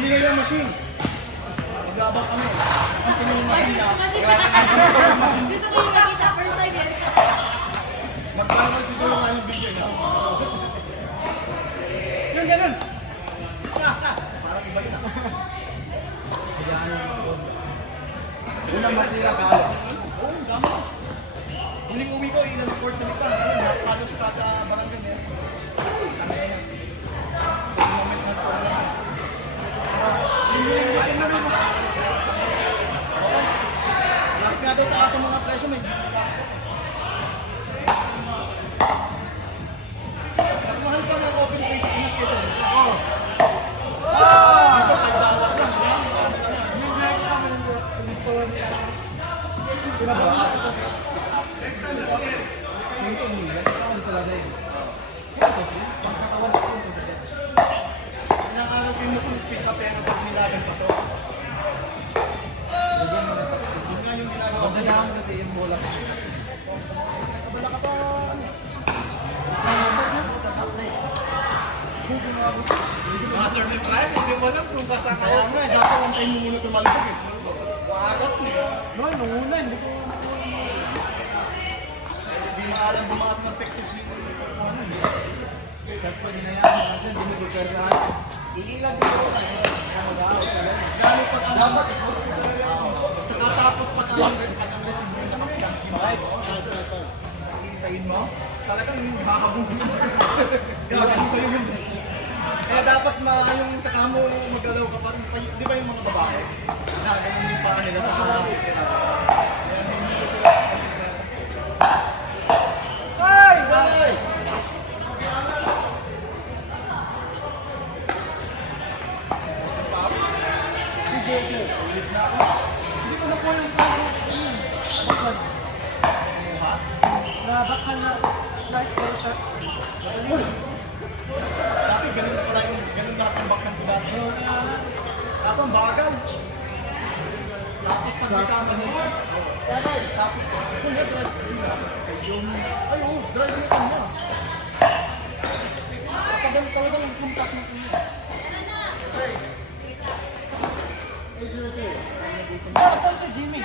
Bibigay yung machine. Mag-abang kami. Ang pinili machine na. Dito ko yung nakita first time yan. Magkano siguro nga yung bigyan na. Yun, ganun. Parang iba yun. Unang masira ka. Oo, gama. Huling uwi ko, ilang report sa lipan. Halos kada barangay meron. Moment na ito lang. Lahat nga daw taas ang mga presyo, may mas mahal pa ng open face Pinas kesa dito. Dito, $5 lang. Diba ba? Ito nila, ano talaga yun? Pagkatawad ko ito. Pinakaral ko yung speed pa pero pag nilagan pa to. Yun nga yung ginagawa. Magdadaan kasi yung bola. Kabala ka pa. Master may prime, hindi mo alam kung kasama. Kaya nga, dapat ang tayo muna tumalibog eh. Maarat niya. No, nung una, hindi ko hindi maalam bumakas ng pectus yung ano. Kahit pag hinayaan kasi hindi mo dupernahan. Iilan dito. Gano'n pa ka dapat. Saka tapos pa tayo ang resibo na kasi ang himay. Hintayin mo. Talagang makabugin. Gagawin sa'yo yun. Kaya dapat yung sa kamo magalaw ka pa rin. Di ba yung mga babae? Ganun yung parang nila sa kamo. Kaya hindi ko sila. Ay! Ay! Hindi ko na po yung baklan. Baklan na light ball shot. Dati ganun na pala yung ganun lahat ng back ng bugat. Kaso ang bagal. Tapos pag may tama mo. Tapos kung may drive ay oo, drive mo kanya. Talagang kumpas mo kanya. Saan si Jimmy?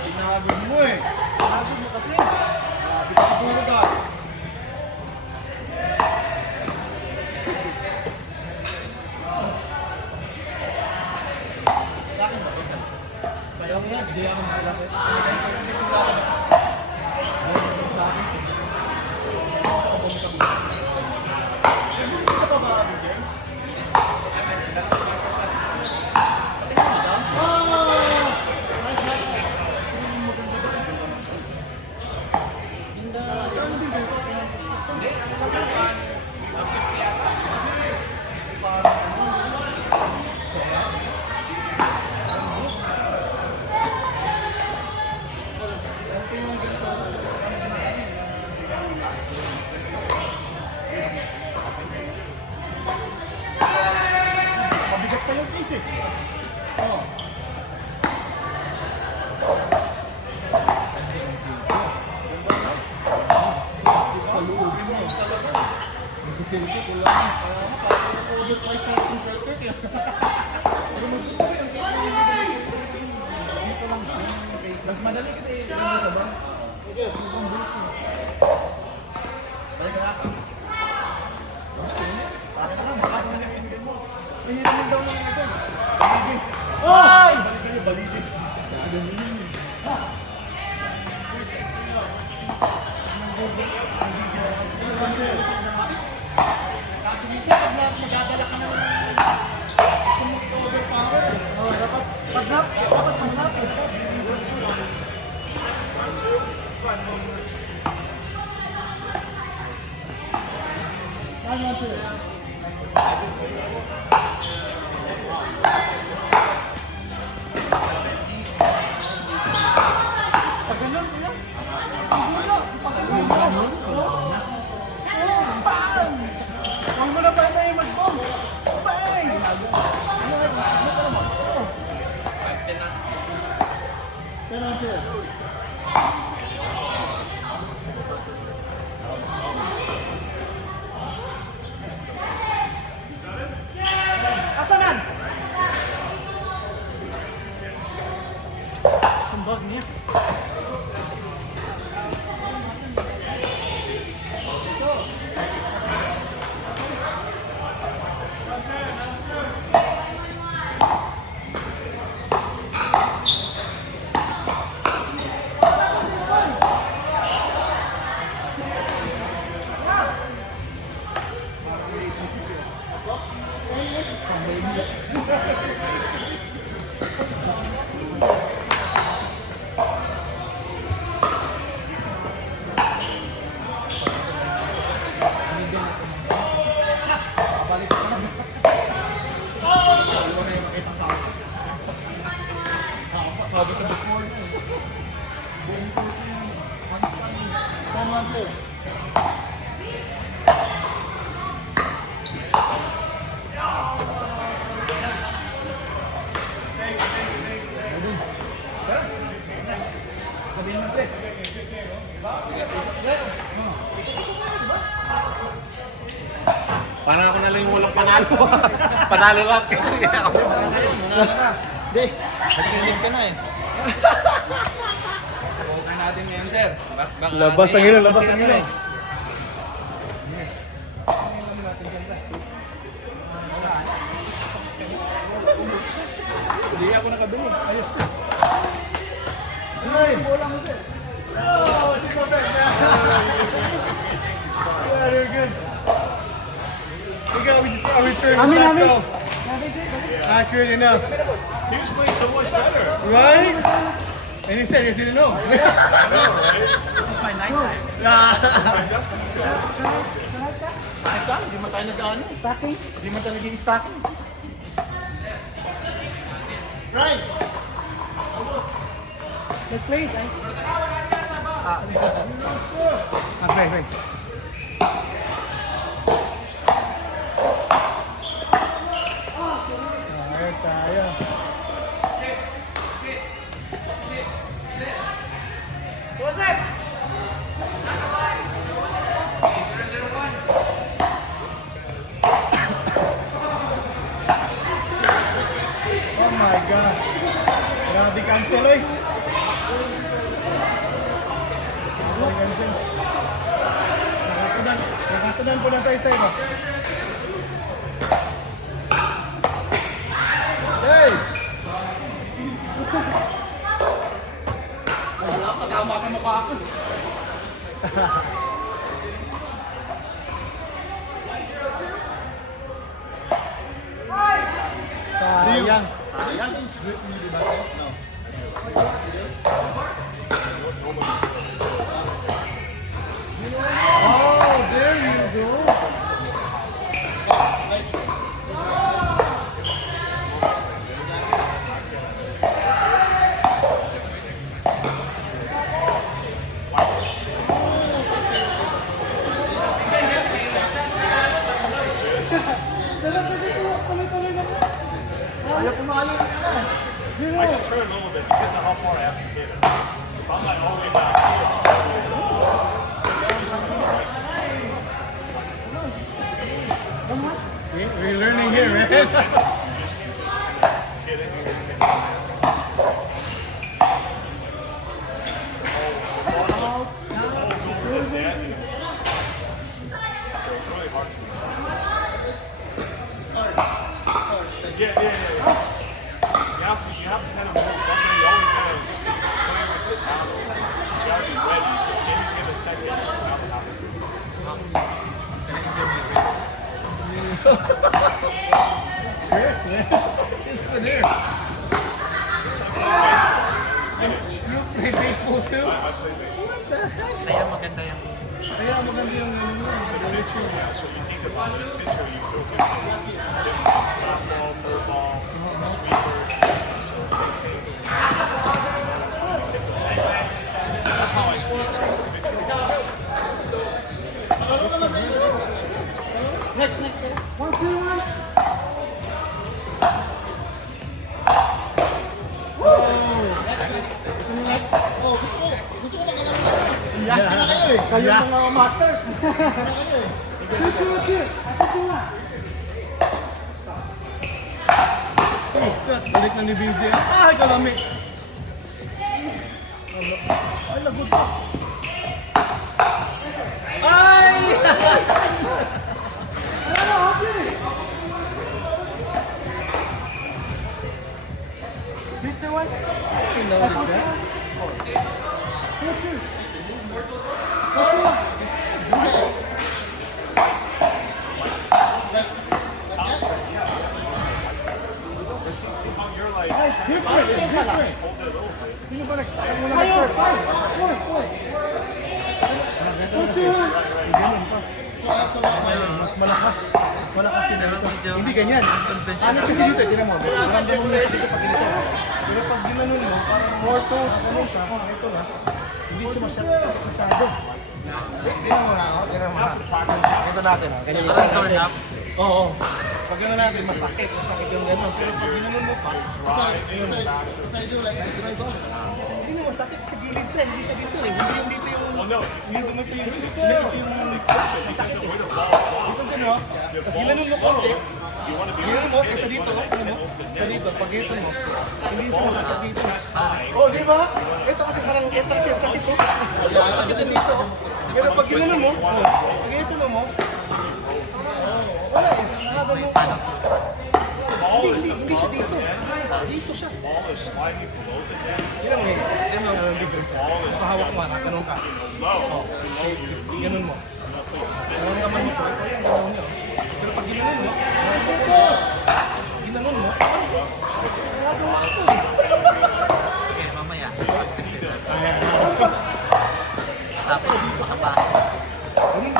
Sinabog mo eh. Sinabog mo kasi. Grabe ka siguro ka. Sayang yan, hindi ako malapit. Ito pa ba, Bujeng? Mabigat pa yung case eh. Oh. Mas madali kasi yung sa bang. Sige, ibang bulto. Balik na ako. Para na lang, baka mo nagpintin mo. Pinitin daw ng ito. Baligin. Ay! Balikin niyo, baligin. Kasi minsan, pag magdadala ka ng overpower. Dapat pag-nap. Dapat pag-nap. Pag ganun, siguro, bam! Huwag mo na pa tayo mag-bounce. Bang! Balik ka na. Sabi ko before na eh. Buong ko yan. 10-1 sir. Sabihin mo, pre. Parang ako na lang yung walang panalo. Panalo lang. Hindi, nagkinig ka na eh. Okay natin ngayon, sir. Labas ang ilo, labas ang ilo. Hindi ako nakabili. Ayos sis. Nine. Bola mo sir. Oh, hindi ko bet. Very good. We just our return is not so accurate enough. He was playing so much better. Right? And he said he didn't know. This is my night time. Ay, saan? Hindi man tayo nag-ano, stacking. Hindi man tayo naging stacking. Right. Nag-play, ay. Okay. Ayos tayo. Oh my God. Grabe cancel eh. Grabe cancel. Nakatunan po na sa isa ba? Hey! Wala, katama sa mukha ako. Sayang. Oh, there you go. Ayaw kumain. I can turn a little bit because of how far I have to hit it. If I'm like all the way back. We're learning here, man. Yeah. You have to kind of move. That's why you always kind of play with the paddle. You gotta be ready. So can you give a second? You have to have it. Tricks, man. It's the new. You play baseball too? I play baseball. What the heck? Kaya maganda yan. Kaya maganda yung ano mo. So the pitcher, yeah. So you think about it, the pitcher, you focus on fastball, curveball, sweeper. That's how I see it. Next. 1, 2, 1. Yes na kayo eh. Kayo Yeah. mga masters. Yes na kayo eh. Hey, Scott, balik na ni BJ. Ay, kalami. Ay, lagot pa. Ay! Pizza one. I noticed that. It's different. It's different. Hindi ba nag-start? Wala nag-start. Ganun pa. Mas malakas. Mas malakas yun dito. Hindi ganyan. Ano kasi dito, tinan mo. Maramdaman mo na siya dito pag ganito. Pero pag ginanon mo, parang more to, ganun siya. Ito na. Hindi siya masyado. Tinan mo na, tinan mo na. Ito natin, ganyan yung turn up. Oo. Pag gano'n natin, masakit yung gano'n. Pero pag ginanon mo pa, hindi na masakit sa gilid siya, hindi siya dito eh. Hindi yung dito yung, masakit eh. Dito sa no, tapos ginanon mo konti, ginanon mo, kaysa dito, ano mo, sa dito, pag dito mo, hindi siya masakit dito. Oh, di ba? Ito kasi parang, ito kasi sakit to. Sakit din dito. Pero pag ginanon mo, pag ganito mo, wala eh. Hindi siya dito. Dito siya. Yun ang eh. Yan ang difference. Nakahawak mo, natanong ka. Ganun mo. Ganun naman mo siya. Ito yung ganun niyo. Pero pag ginanon mo, nagagawa ko eh. Okay, mamaya. Tapos, makapasok. Ganun.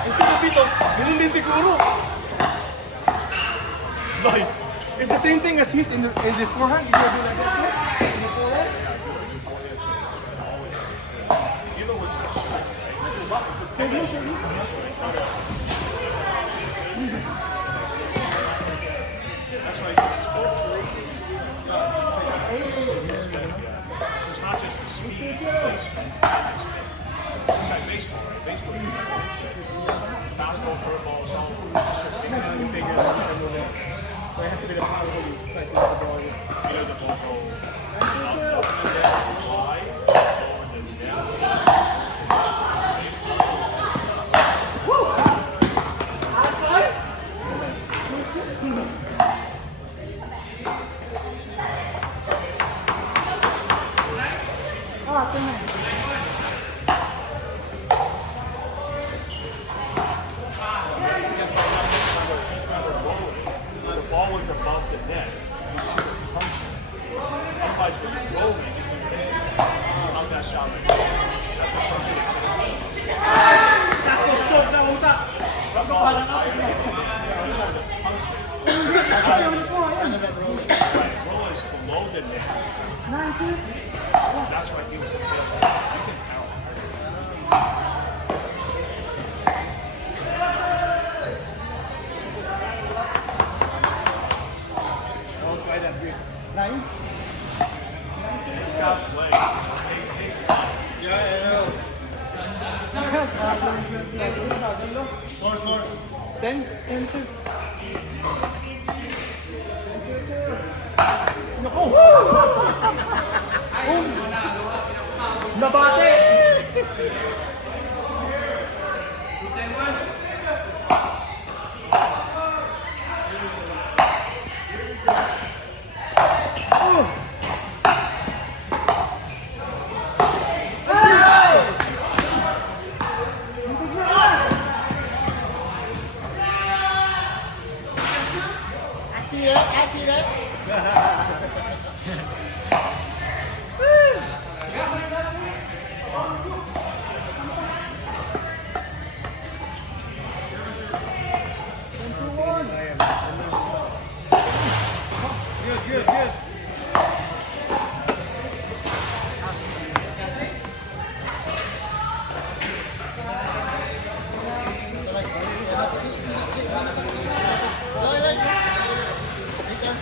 Eh, si Pepito, ganun din siguro. Like, it's the same thing as his in this forehand. You do like that. In the forehand. That's why it's sport. It's not just the speed, but it's speed. It's like baseball, right? Baseball, you have one check. Fastball, curveball, it's all just a big So it has to be the power of the try to hit the ball. either the ball go up and down, wide, forward and down. The ball was above the net. You shoot it punching. Otherwise, when you're rolling, how's that shot right there? That's a perfect example. Stop na utak. Right, roll is below the net. That's why he was available. You can count. I'll try that. Nine. He's got play. He's got More. 10, 10, sir. Naku! Nabate! I see that.